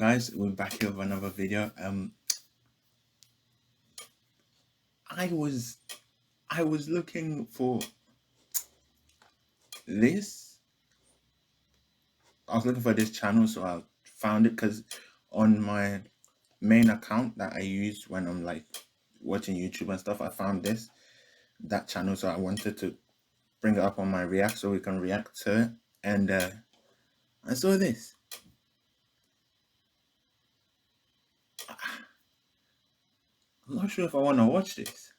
guys? We're back here with another video. I was looking for this. I was looking for this channel, so I found it because on my main account that I use when I'm like watching YouTube and stuff, I found that channel, so I wanted to bring it up on my react so we can react to it. And I saw this. I'm not sure if I want to watch this.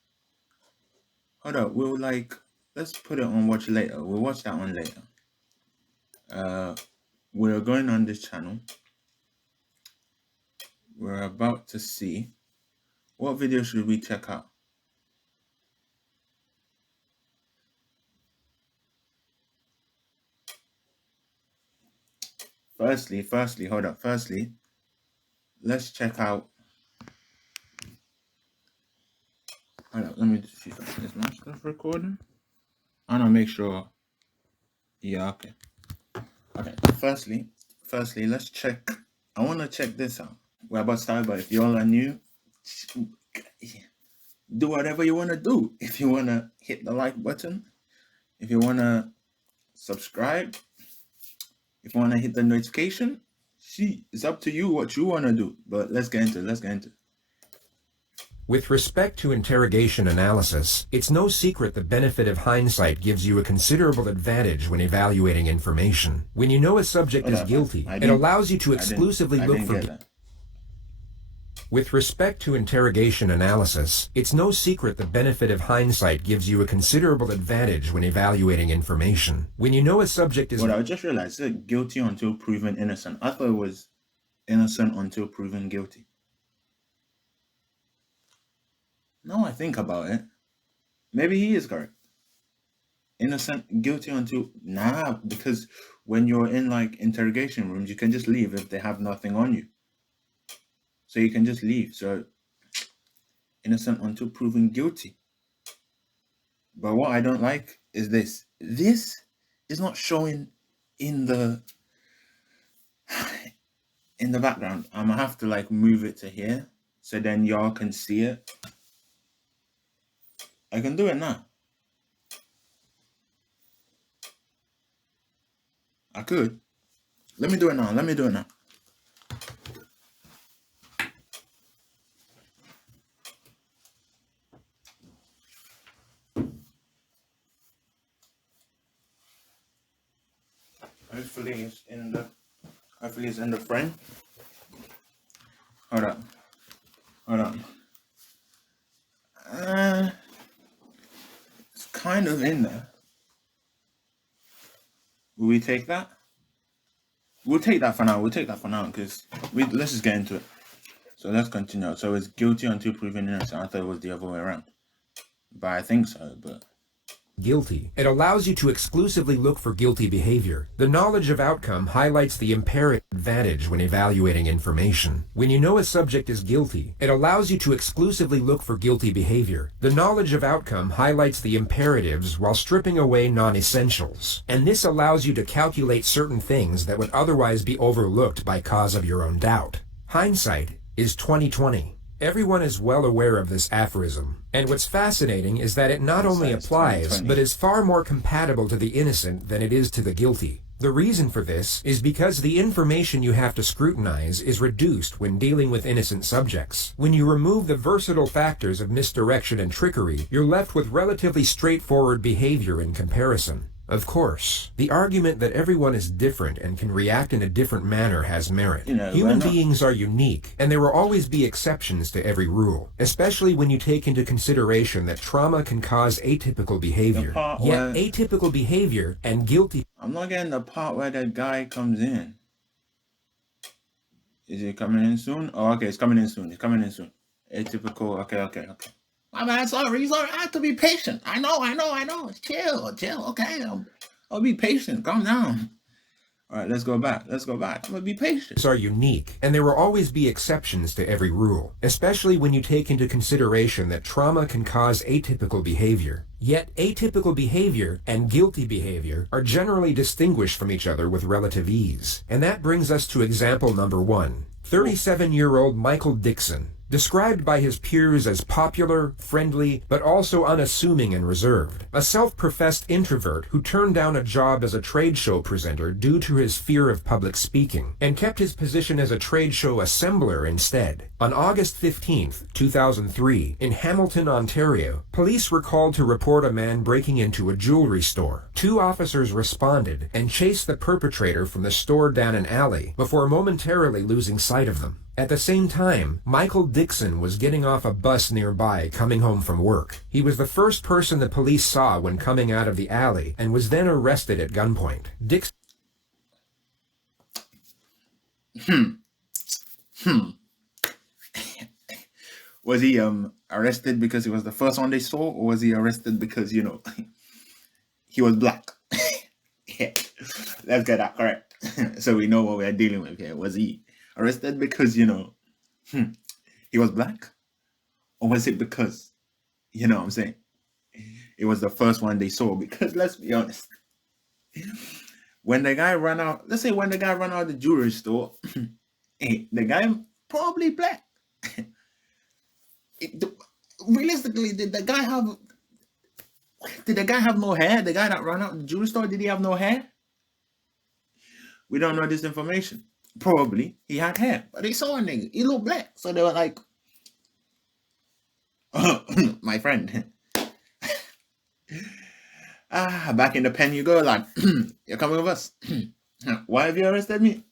Hold up, let's put it on watch later. We'll watch that one later. We're going on this channel. We're about to see what video should we check out. Firstly, hold up. Firstly, let's check out. Hold up, let me see if is my stuff recording. I want to make sure. Yeah, okay. Okay, firstly, let's check. I want to check this out. We're about to start, but if y'all are new, do whatever you want to do. If you want to hit the like button, if you want to subscribe, if you want to hit the notification, it's up to you what you want to do. But let's get into it. With respect to interrogation analysis, it's no secret the benefit of hindsight gives you a considerable advantage when evaluating information. When you know a subject is guilty, it allows you to exclusively look for... With respect to interrogation analysis, it's no secret the benefit of hindsight gives you a considerable advantage when evaluating information. When you know a subject is... Well, I just realized it's guilty until proven innocent. I thought it was innocent until proven guilty. Now I think about it, maybe he is correct. Innocent, guilty until... Nah, because when you're in like interrogation rooms, you can just leave if they have nothing on you. So you can just leave. So innocent until proven guilty. But what I don't like is this. This is not showing in the background. I'm gonna have to like move it to here so then y'all can see it. I can do it now. I could. Let me do it now. Hopefully it's in the frame. Hold on. It's kind of in there. Will we take that? We'll take that for now. Because let's just get into it. So let's continue. So it's guilty until proven innocent. I thought it was the other way around. But I think so, but... Guilty. It allows you to exclusively look for guilty behavior. The knowledge of outcome highlights the imperative advantage when evaluating information. When you know a subject is guilty, it allows you to exclusively look for guilty behavior. The knowledge of outcome highlights the imperatives while stripping away non-essentials. And this allows you to calculate certain things that would otherwise be overlooked by cause of your own doubt. Hindsight is 20/20. Everyone is well aware of this aphorism, and what's fascinating is that it not only applies, but is far more compatible to the innocent than it is to the guilty. The reason for this is because the information you have to scrutinize is reduced when dealing with innocent subjects. When you remove the versatile factors of misdirection and trickery, you're left with relatively straightforward behavior in comparison. Of course, the argument that everyone is different and can react in a different manner has merit. Human beings are unique, and there will always be exceptions to every rule, especially when you take into consideration that trauma can cause atypical behavior. Yet atypical behavior and guilty... I'm not getting the part where that guy comes in. Is it coming in soon? Oh, okay, it's coming in soon. Atypical, okay. My bad, sorry. I have to be patient. I know. Chill. Okay, I'll be patient. Calm down. All right, let's go back. I'm gonna be patient. Are unique, and there will always be exceptions to every rule, especially when you take into consideration that trauma can cause atypical behavior. Yet atypical behavior and guilty behavior are generally distinguished from each other with relative ease. And that brings us to example number 1. 37-year-old Michael Dixon, described by his peers as popular, friendly, but also unassuming and reserved. A self-professed introvert who turned down a job as a trade show presenter due to his fear of public speaking, and kept his position as a trade show assembler instead. On August 15, 2003, in Hamilton, Ontario, police were called to report a man breaking into a jewelry store. 2 officers responded and chased the perpetrator from the store down an alley before momentarily losing sight of them. At the same time, Michael Dixon was getting off a bus nearby coming home from work. He was the first person the police saw when coming out of the alley and was then arrested at gunpoint. Dixon... Was he arrested because he was the first one they saw, or was he arrested because, you know, he was black? Yeah, let's get that correct. So we know what we're dealing with here. Was he arrested because, you know, he was black? Or was it because, you know what I'm saying, it was the first one they saw? Because let's be honest, when the guy ran out, let's say when the guy ran out of the jewelry store, the guy probably black. Realistically, did the guy have no hair? The guy that ran out of the jewelry store, did he have no hair? We don't know this information. Probably he had hair, but they saw a nigga. He looked black, so they were like, oh, my friend. Back in the pen you go, lad. You're coming with us. Why have you arrested me?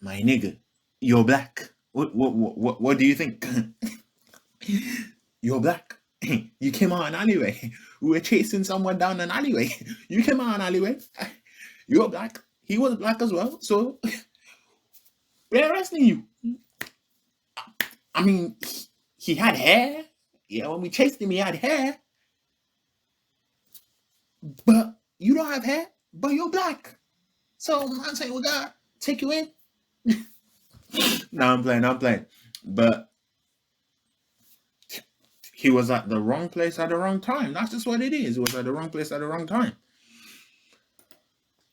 My nigga, you're black. What do you think? You're black. You came out an alleyway. We were chasing someone down an alleyway. You came out an alleyway. You're black. He was black as well. So we're arresting you. I mean, he had hair. Yeah, when we chased him, he had hair. But you don't have hair, but you're black. So I'm saying we gotta take you in. No, I'm playing. But he was at the wrong place at the wrong time. That's just what it is. He was at the wrong place at the wrong time.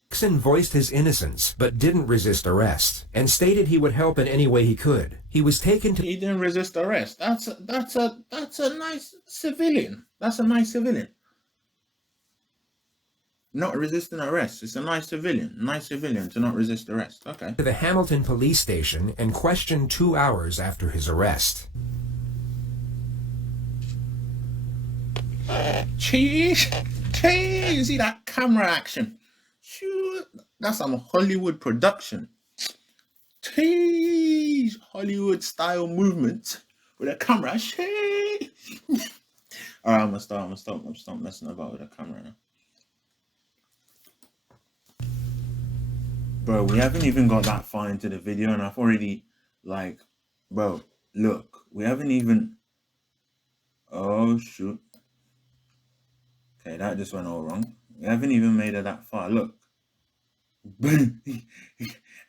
Dixon voiced his innocence, but didn't resist arrest, and stated he would help in any way he could. He was taken to... He didn't resist arrest. That's a nice civilian. That's a nice civilian. Not resisting arrest. It's a nice civilian. Nice civilian to not resist arrest. Okay. To the Hamilton police station and questioned 2 hours after his arrest. Cheese. You see that camera action? Shoot, that's some Hollywood production. Cheese. Hollywood style movement with a camera. Cheese. All right, I'm gonna stop messing about with the camera now. Bro, we haven't even got that far into the video and I've already, like, bro, look, we haven't even, oh shoot. Okay, that just went all wrong. We haven't even made it that far, look. And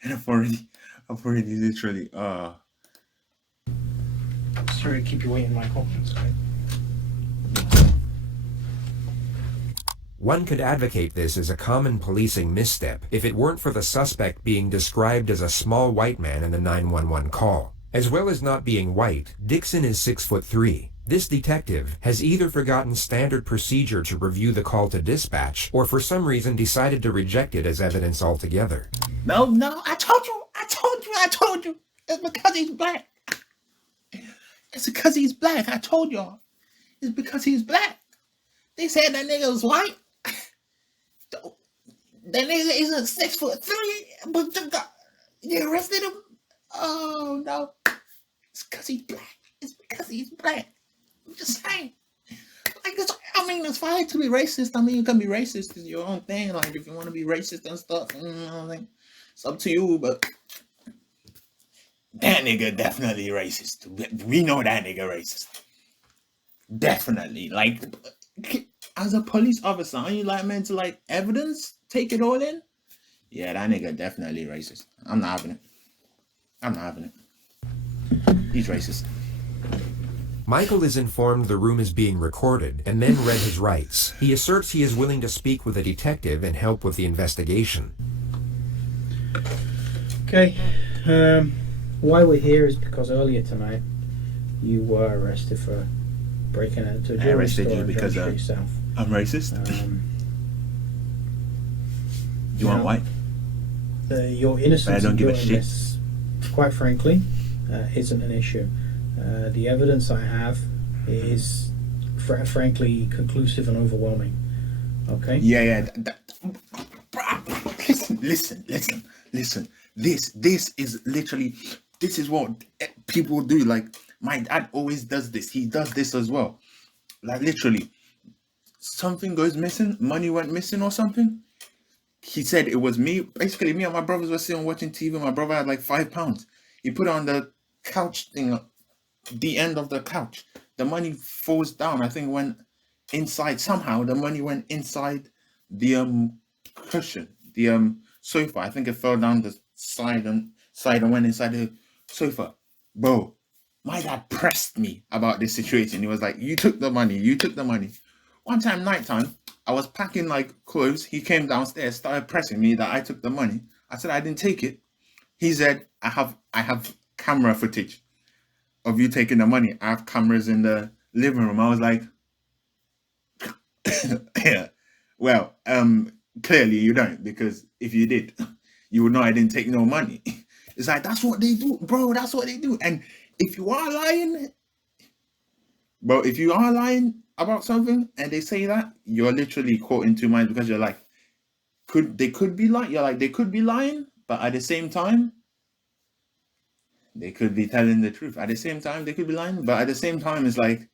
I've already literally, Sorry to keep you waiting, Michael. It's okay. One could advocate this as a common policing misstep if it weren't for the suspect being described as a small white man in the 911 call. As well as not being white, Dixon is 6'3". This detective has either forgotten standard procedure to review the call to dispatch, or for some reason decided to reject it as evidence altogether. No, I told you. It's because he's black. It's because he's black. I told y'all. It's because he's black. They said that nigga was white. That nigga is a 6'3", but you arrested him? Oh no. It's because he's black. It's because he's black. I'm just saying. Like, it's fine to be racist. I mean, you can be racist. It's your own thing. Like, if you want to be racist and stuff, it's up to you. But that nigga definitely racist. We know that nigga racist. Definitely. Like, as a police officer, aren't you like meant to like evidence? Take it all in? Yeah, that nigga definitely racist. I'm not having it. He's racist. Michael is informed the room is being recorded and then read his rights. He asserts he is willing to speak with a detective and help with the investigation. Okay. Why we're here is because earlier tonight you were arrested for breaking into a I jewelry arrested store you in because Judge Street South. I'm racist. Do you want white? Your innocence But I don't in give a doing shit. this, quite frankly, isn't an issue. The evidence I have is, frankly, conclusive and overwhelming. Okay? Yeah. Listen. This is literally, this is what people do. Like, my dad always does this. He does this as well. Like, literally, something goes missing, money went missing or something. He said it was me. Basically, me and my brothers were sitting watching TV. My brother had like £5. He put it on the couch thing, the end of the couch. The money falls down. I think went inside somehow. The money went inside the cushion, the sofa. I think it fell down the side and went inside the sofa. Bro, my dad pressed me about this situation. He was like, "You took the money." One time, nighttime, I was packing like clothes. He came downstairs, started pressing me that I took the money. I said I didn't take it. He said, I have camera footage of you taking the money. I have cameras in the living room. I was like, yeah. Well, clearly you don't, because if you did, you would know I didn't take no money. It's like, that's what they do, bro. That's what they do. And if you are lying, bro, if you are lying about something and they say that, you're literally caught in two minds, because you're like, they could be lying. You're like, they could be lying, but at the same time, they could be telling the truth. At the same time, they could be lying, but at the same time, it's like,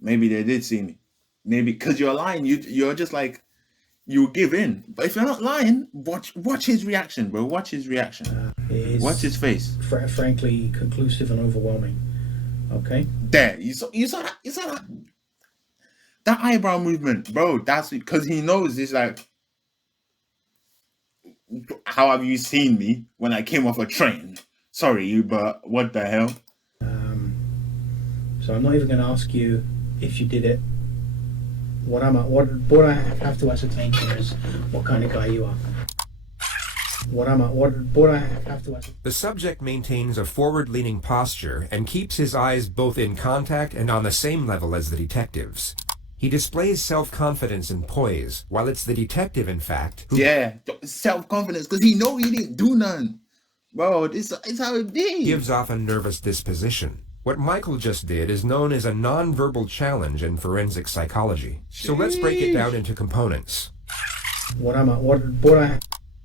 maybe they did see me. Maybe because you're lying, you're just like, you give in. But if you're not lying, watch his reaction, bro. Watch his reaction. Watch his face. Frankly, conclusive and overwhelming. Okay? There, you saw that. That eyebrow movement, bro. That's because he knows. It's like, how have you seen me when I came off a train? Sorry, but what the hell? So I'm not even going to ask you if you did it. What I have to ascertain here is what kind of guy you are. What I have to ascertain. The subject maintains a forward-leaning posture and keeps his eyes both in contact and on the same level as the detective's. He displays self-confidence and poise, while it's the detective, in fact, who self-confidence, because he know he didn't do none. Bro, this is how it be. gives off a nervous disposition. What Michael just did is known as a non-verbal challenge in forensic psychology. So let's break it down into components.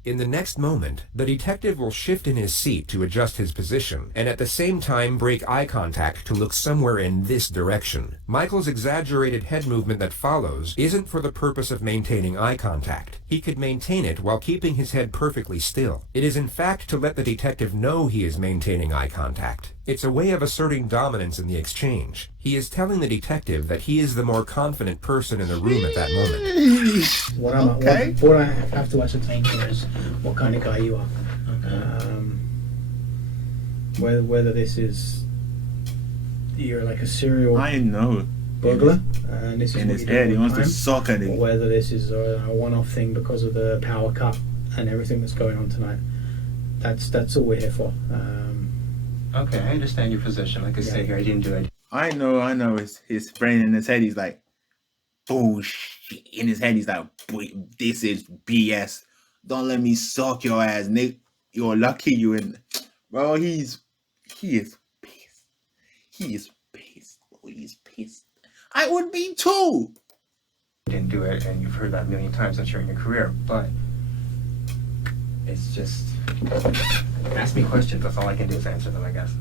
In the next moment, the detective will shift in his seat to adjust his position, and at the same time break eye contact to look somewhere in this direction. Michael's exaggerated head movement that follows isn't for the purpose of maintaining eye contact. He could maintain it while keeping his head perfectly still. It is in fact to let the detective know he is maintaining eye contact. It's a way of asserting dominance in the exchange. He is telling the detective that he is the more confident person in the room at that moment. What I have to ascertain here is what kind of guy you are. Whether this is, you're like a serial I know. burglar, and this is In what his you do head, he all wants the to time, suck at or it. whether this is a one-off thing because of the power cut and everything that's going on tonight. That's all we're here for. Okay, I understand your position. Like I say here, I didn't do it. I know. His brain in his head, he's like, bullshit. In his head, he's like, boy, this is BS. Don't let me suck your ass, Nick. You're lucky you in. Bro, he is pissed. He is pissed. Bro, he's pissed. I would be too. I didn't do it, and you've heard that a million times, I'm sure, in your career. But it's just, ask me questions. That's all I can do is answer them, I guess.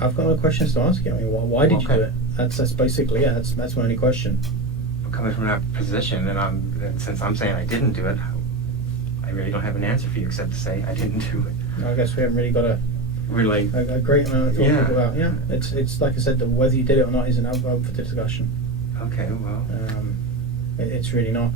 I've got no questions to ask you. I mean, why did you do it? That's basically it. That's my only question. I'm coming from that position, and since I'm saying I didn't do it, I really don't have an answer for you except to say I didn't do it. I guess we haven't really got a great amount to talk about. Yeah, it's like I said, whether you did it or not isn't up for discussion. Okay, well. It's really not.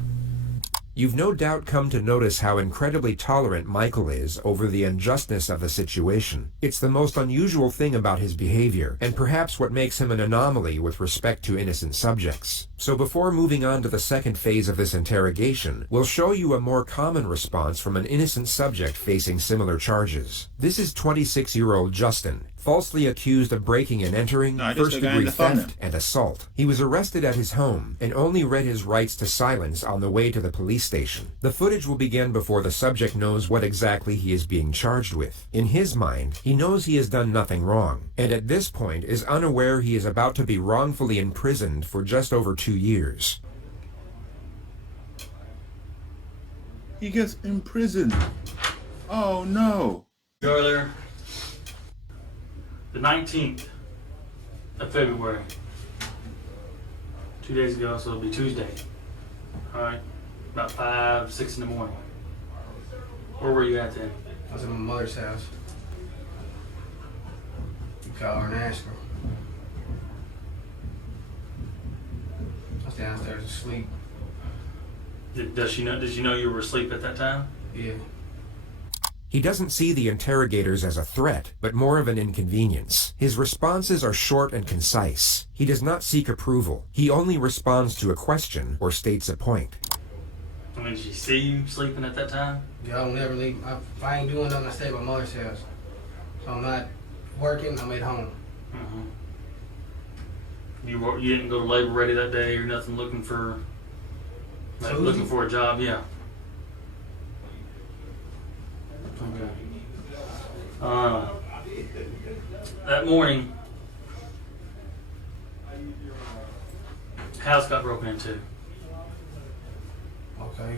You've no doubt come to notice how incredibly tolerant Michael is over the unjustness of the situation. It's the most unusual thing about his behavior, and perhaps what makes him an anomaly with respect to innocent subjects. So before moving on to the second phase of this interrogation, we'll show you a more common response from an innocent subject facing similar charges. This is 26-year-old Justin, falsely accused of breaking and entering, first-degree theft, and assault. He was arrested at his home and only read his rights to silence on the way to the police station. The footage will begin before the subject knows what exactly he is being charged with. In his mind, he knows he has done nothing wrong, and at this point is unaware he is about to be wrongfully imprisoned for just over 2 years. He gets imprisoned. Oh no. Earlier, the 19th of February, 2 days ago, so it'll be Tuesday. All right, about 5, 6 in the morning. Where were you at then? I was at my mother's house. You call her and ask her. I was downstairs asleep. Did she know you were asleep at that time? Yeah. He doesn't see the interrogators as a threat, but more of an inconvenience. His responses are short and concise. He does not seek approval. He only responds to a question or states a point. I mean, did she see you sleeping at that time? Yeah, I don't never leave. If I ain't doing nothing, I stay at my mother's house. So I'm not working, I'm at home. You didn't go to labor ready that day or nothing looking for a job? Yeah. Okay. That morning, house got broken into. Okay.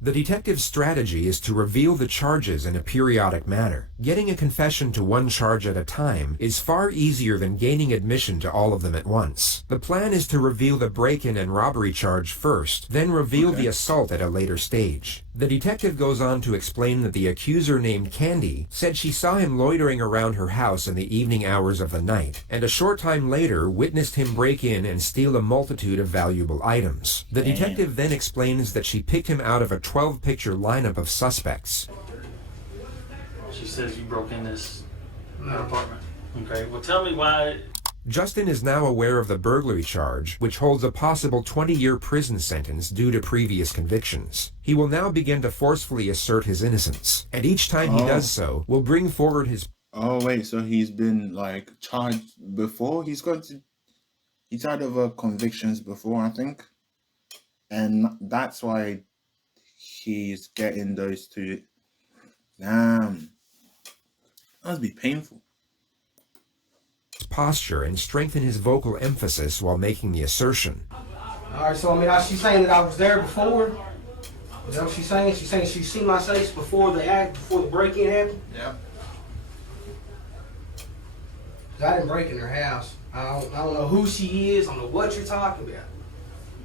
The detective's strategy is to reveal the charges in a periodic manner. Getting a confession to one charge at a time is far easier than gaining admission to all of them at once. The plan is to reveal the break-in and robbery charge first, then reveal the assault at a later stage. The detective goes on to explain that the accuser named Candy said she saw him loitering around her house in the evening hours of the night, and a short time later witnessed him break in and steal a multitude of valuable items. The detective then explains that she picked him out of a 12-picture lineup of suspects. She says you broke in this apartment. Okay, well tell me why. Justin is now aware of the burglary charge, which holds a possible 20-year prison sentence due to previous convictions. He will now begin to forcefully assert his innocence, and each time he does so, will bring forward his... Oh wait, so he's been like charged before? He's had other convictions before, I think. And that's why he's getting those two. Damn. That must be painful. Posture and strengthen his vocal emphasis while making the assertion. Alright, so I mean, she's saying that I was there before? Is that what she's saying? She's saying she's seen my face before the break-in happened? Yeah. I didn't break in her house. I don't know who she is. I don't know what you're talking about.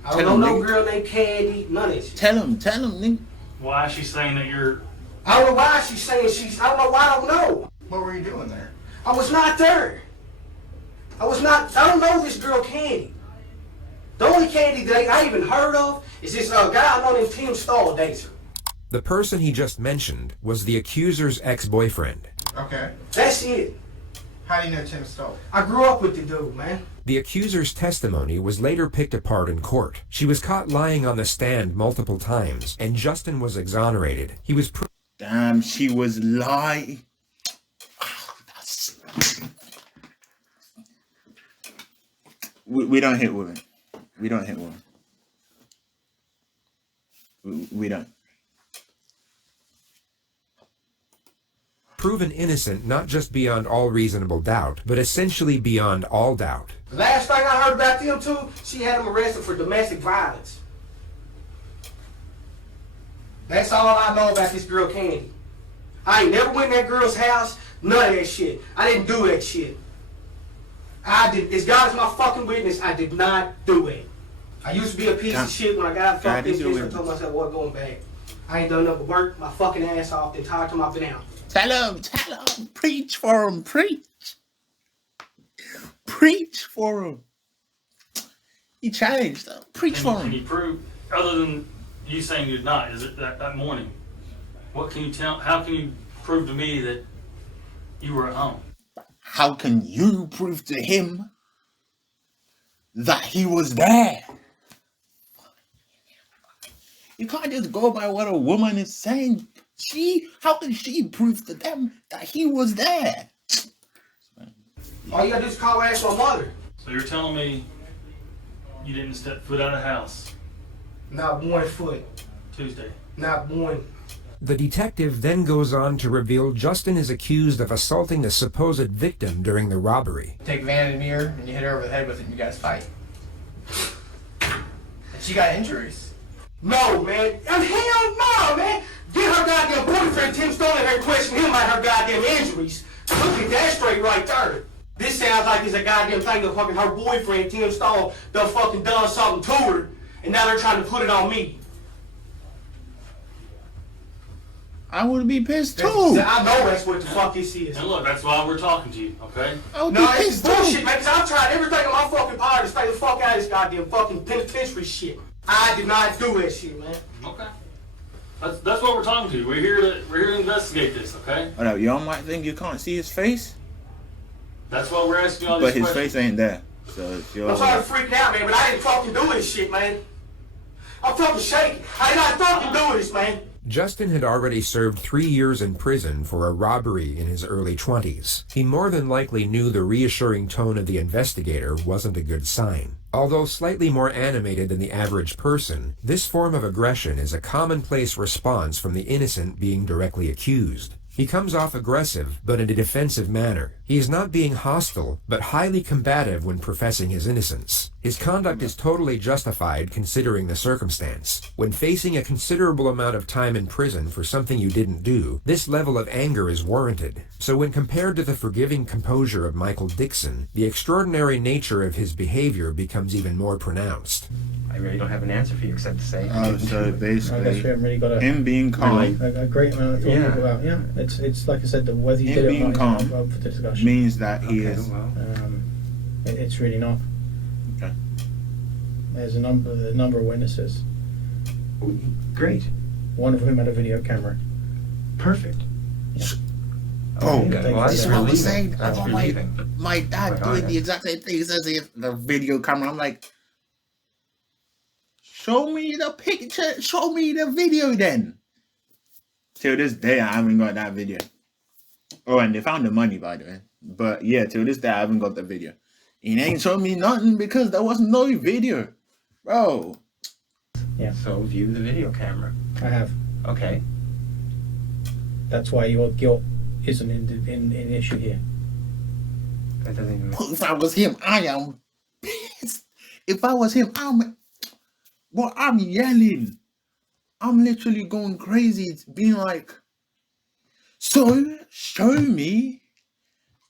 I don't Tell know him, no girl named Candy. None of it. Tell him, nigga. Why is she saying that you're... I don't know why she's saying I don't know why I don't know. What were you doing there? I was not there. I don't know this girl Candy. The only Candy that I even heard of is this guy I know named Tim Stahl dates her. The person he just mentioned was the accuser's ex-boyfriend. Okay. That's it. How do you know Tim Stoll? I grew up with the dude, man. The accuser's testimony was later picked apart in court. She was caught lying on the stand multiple times, and Justin was exonerated. He was Damn, she was lying. We don't hit women. We don't hit women. We don't. proven innocent not just beyond all reasonable doubt, but essentially beyond all doubt. The last thing I heard about them two, she had him arrested for domestic violence. That's all I know about this girl Candy. I ain't never went in that girl's house, none of that shit. I didn't do that shit. As God is my fucking witness, I did not do it. I used to be a piece of shit when I got out of this bitch. I told myself, well, going back. I ain't done nothing but work my fucking ass off the entire time I've been out. Tell him, preach for him, preach. Preach for him. He challenged them. Preach for him. Can you prove, other than You saying you did not? Is it that morning? What can you tell? How can you prove to me that you were at home? How can you prove to him that he was there? You can't just go by what a woman is saying. How can she prove to them that he was there? All you gotta do is call and ask my mother. So you're telling me you didn't step foot out of the house Not 1 foot. Tuesday? Not one. The detective then goes on to reveal Justin is accused of assaulting the supposed victim during the robbery. Take a vanity mirror and you hit her over the head with it and you guys fight. And she got injuries. No, man. And hell no, man. Get her goddamn boyfriend, Tim Stone, and her question him about her goddamn injuries. Look at that straight right there. This sounds like it's a goddamn thing that fucking her boyfriend, Tim Stone, done fucking done something to her, and now they're trying to put it on me. I would be pissed too. I know that's what the fuck this is. And look, that's why we're talking to you, okay? I would No, be this is pissed too. bullshit, man, because I've tried everything in my fucking power to stay the fuck out of this goddamn fucking penitentiary shit. I did not do that shit, man. Okay. That's what we're talking to. We're here to investigate this, okay? Hold up, y'all might think you can't see his face, That's why we're asking all but these his questions. face ain't there. So it's your. I'm trying to freak out, man, but I didn't fucking do this shit, man. I'm fucking shaking. I did not fucking do this, man. Justin had already served 3 years in prison for a robbery in his early 20s. He more than likely knew the reassuring tone of the investigator wasn't a good sign. Although slightly more animated than the average person, this form of aggression is a commonplace response from the innocent being directly accused. He comes off aggressive, but in a defensive manner. He is not being hostile, but highly combative when professing his innocence. His conduct is totally justified considering the circumstance. When facing a considerable amount of time in prison for something you didn't do, this level of anger is warranted. So when compared to the forgiving composure of Michael Dixon, the extraordinary nature of his behavior becomes even more pronounced. I really don't have an answer for you except to say. Oh, so I guess we basically, haven't really got him being calm a great amount of talking Yeah. about. Yeah, it's like I said, the whether you Him did it being or not calm is not up for discussion. means that he Okay, is. well, It's really not. Okay. There's a number of witnesses. great. One of whom had a video camera. Perfect. Oh, Okay, this well, is that's what I was relieving. saying. That's I'm like- relieving. My dad Quite doing the honest. exact same thing. He says if the video camera. I'm like, show me the picture. Show me the video then. Till this day, I haven't got that video. Oh, and they found the money, by the way. But yeah, till this day, I haven't got the video. He ain't showing me nothing because there was no video, bro. So view the video camera. I have. Okay. That's why your guilt isn't in issue here. That doesn't even. If I was him, I am pissed. If I was him, I'm yelling. I'm literally going crazy. It's being like, so show me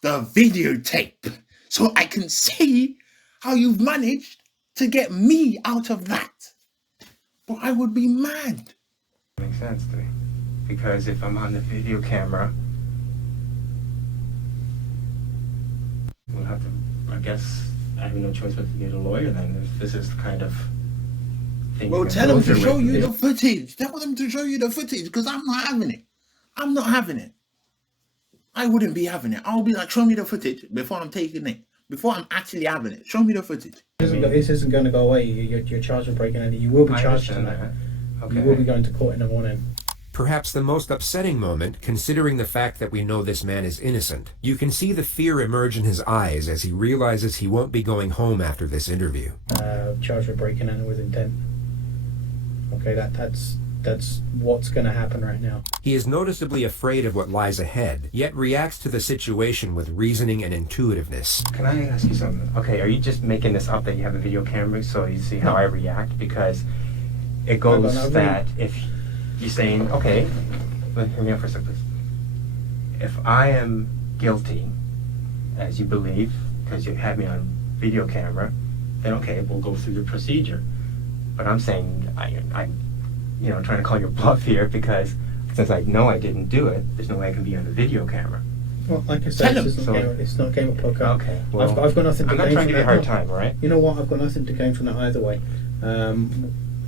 the videotape so I can see how you've managed to get me out of that. But I would be mad. Makes sense to me. Because if I'm on the video camera, we'll have to, I guess, I have no choice but to get a lawyer then, if this is the kind of thing. Well, you're tell gonna them to go show through you with. the footage. Tell them to show you the footage because I'm not having it. I'm not having it. I wouldn't be having it. I'll be like, show me the footage before I'm taking it. Before I'm actually having it. Show me the footage. This isn't going to go away. You're charged with breaking in. You will be I charged understand tonight. that. Okay. You will be going to court in the morning. Perhaps the most upsetting moment, considering the fact that we know this man is innocent. You can see the fear emerge in his eyes as he realizes he won't be going home after this interview. Charged with breaking in with intent. Okay, that's what's going to happen right now. He is noticeably afraid of what lies ahead, yet reacts to the situation with reasoning and intuitiveness. Can I ask you something? Okay, are you just making this up that you have a video camera so you see how I react? Because it goes No, that if you're saying, okay, but hear me out for a second, please. If I am guilty, as you believe, because you have me on video camera, then okay, we'll go through the procedure. But I'm saying, I'm trying to call your bluff here because since I know I didn't do it, there's no way I can be on the video camera. Well, like I said, Tell it's not game of poker. Okay, well, I've got nothing to I'm not gain trying from to give you a that. hard time, all right? You know what? I've got nothing to gain from that either way.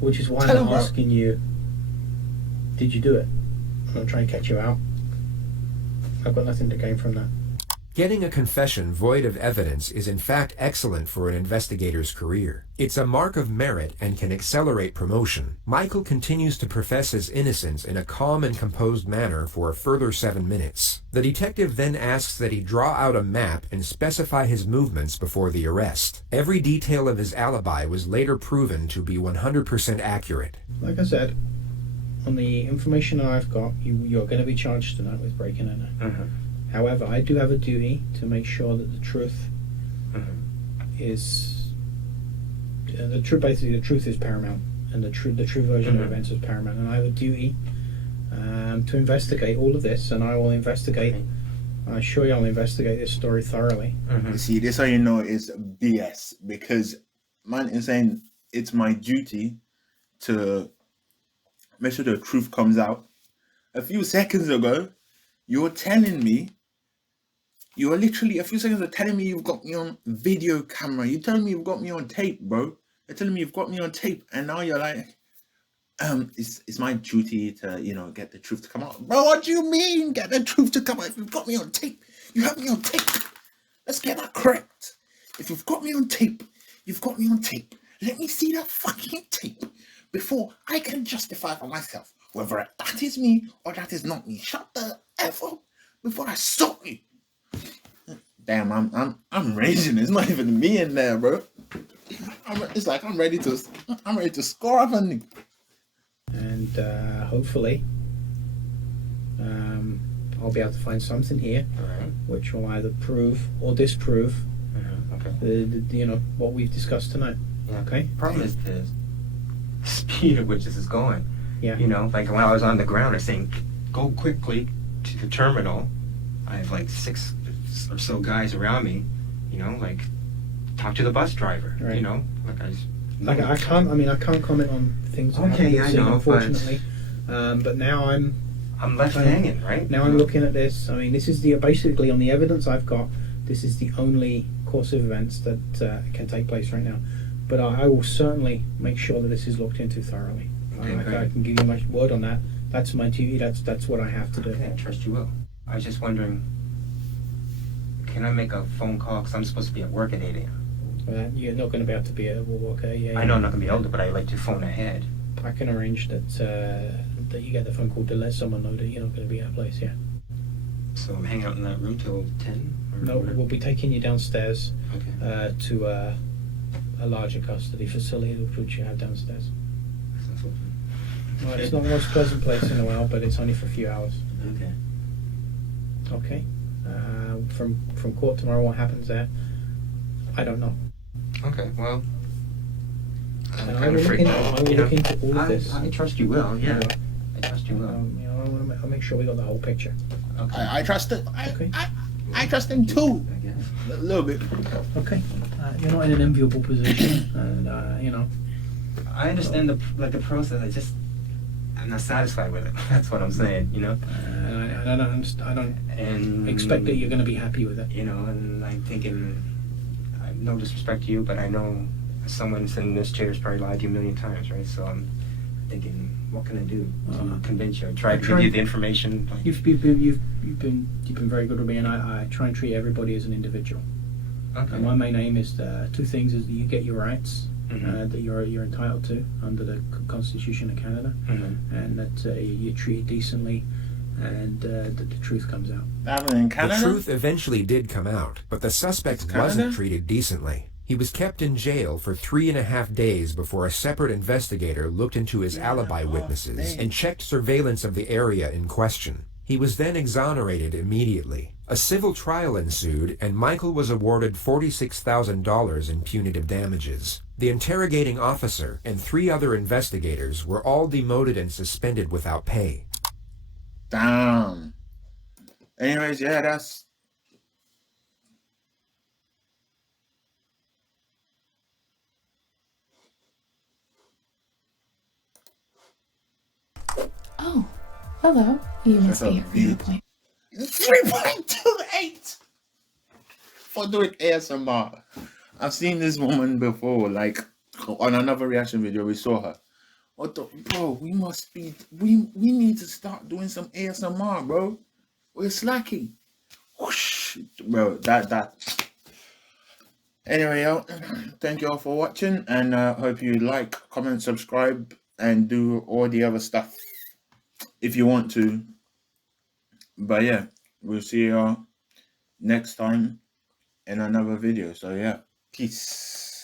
Which is why Tell I'm him, bro. asking you, did you do it? I'm not trying to catch you out. I've got nothing to gain from that. Getting a confession void of evidence is in fact excellent for an investigator's career. It's a mark of merit and can accelerate promotion. Michael continues to profess his innocence in a calm and composed manner for a further 7 minutes. The detective then asks that he draw out a map and specify his movements before the arrest. Every detail of his alibi was later proven to be 100% accurate. Like I said, on the information that I've got, you're going to be charged tonight with breaking and entering. However, I do have a duty to make sure that the truth is the truth. Basically, the truth is paramount, and the true version of events is paramount. And I have a duty to investigate all of this, and I will investigate. I assure you, I'll investigate this story thoroughly. You see, this how you know it's BS, because man is saying it's my duty to make sure the truth comes out. A few seconds ago, you were telling me. You were literally a few seconds ago telling me you've got me on video camera. You're telling me you've got me on tape, bro. You're telling me you've got me on tape, and now you're like, it's my duty to, get the truth to come out. Bro, what do you mean get the truth to come out? If you've got me on tape, you have me on tape. Let's get that correct. If you've got me on tape, you've got me on tape. Let me see that fucking tape before I can justify for myself whether that is me or that is not me. Shut the F up before I stop you. Damn, I'm raging. It's not even me in there, bro. It's like I'm ready to score up on you. And hopefully, I'll be able to find something here, which will either prove or disprove, what we've discussed tonight. Yeah. Okay. Problem is the speed at which this is going. Yeah. Like when I was on the ground, they're saying, "Go quickly to the terminal." I have like 6 or so guys around me, like talk to the bus driver, Right. like I can't comment on things that haven't been seen, unfortunately. But now I'm left hanging, right? Now I'm looking at this. I mean, this is basically on the evidence I've got. This is the only course of events that can take place right now. But I will certainly make sure that this is looked into thoroughly. Okay, I can give you my word on that. That's my duty. That's what I have to do. Okay, I trust you will. I was just wondering, can I make a phone call? Because I'm supposed to be at work at 8 a.m. You're not going to be able to be at work. Yeah. I know I'm not going to be able to, but I like to phone ahead. I can arrange that you get the phone call to let someone know that you're not going to be at a place. Yeah. So I'm hanging out in that room till 10? No, we'll be taking you downstairs to a larger custody facility, which you have downstairs. Well, it's not the most pleasant place in the world, but it's only for a few hours. Okay. Okay. From court tomorrow, what happens there? I don't know. Okay. Well, I'm And I kind will of look freaked into, out. I will look into all of this. I trust you will. Yeah. I trust you will. I'll make sure we got the whole picture. Okay. I trust it. Okay. I trust him too. I guess. A little bit. Okay. You're not in an enviable position, and I understand the process. I'm not satisfied with it. That's what I'm saying. I don't And expect that you're going to be happy with it. And I'm thinking, no disrespect to you, but I know someone sitting in this chair has probably lied to you a million times, right? So I'm thinking, what can I do to convince you? I tried to give you the information. You've been very good with me, and I try and treat everybody as an individual. Okay. And my main aim is two things: is that you get your rights that you're entitled to under the Constitution of Canada, and that you're treated decently, and that the truth comes out. That in Canada? The truth eventually did come out, but the suspect It's Canada? wasn't treated decently. He was kept in jail for 3.5 days before a separate investigator looked into his alibi witnesses and checked surveillance of the area in question. He was then exonerated immediately. A civil trial ensued, and Michael was awarded $46,000 in punitive damages. The interrogating officer and 3 other investigators were all demoted and suspended without pay. Damn. Anyways, yeah, that's... Oh, hello. You must Shut be up, at the you. appointment. 3.28 for doing ASMR. I've seen this woman before, like on another reaction video. We saw her What the, bro? We must be. We need to start doing some ASMR, bro. We're slacking. Whoosh, bro. That. Anyway, yo, thank you all for watching, and hope you like, comment, subscribe, and do all the other stuff if you want to. But yeah, we'll see y'all next time in another video. So yeah, peace.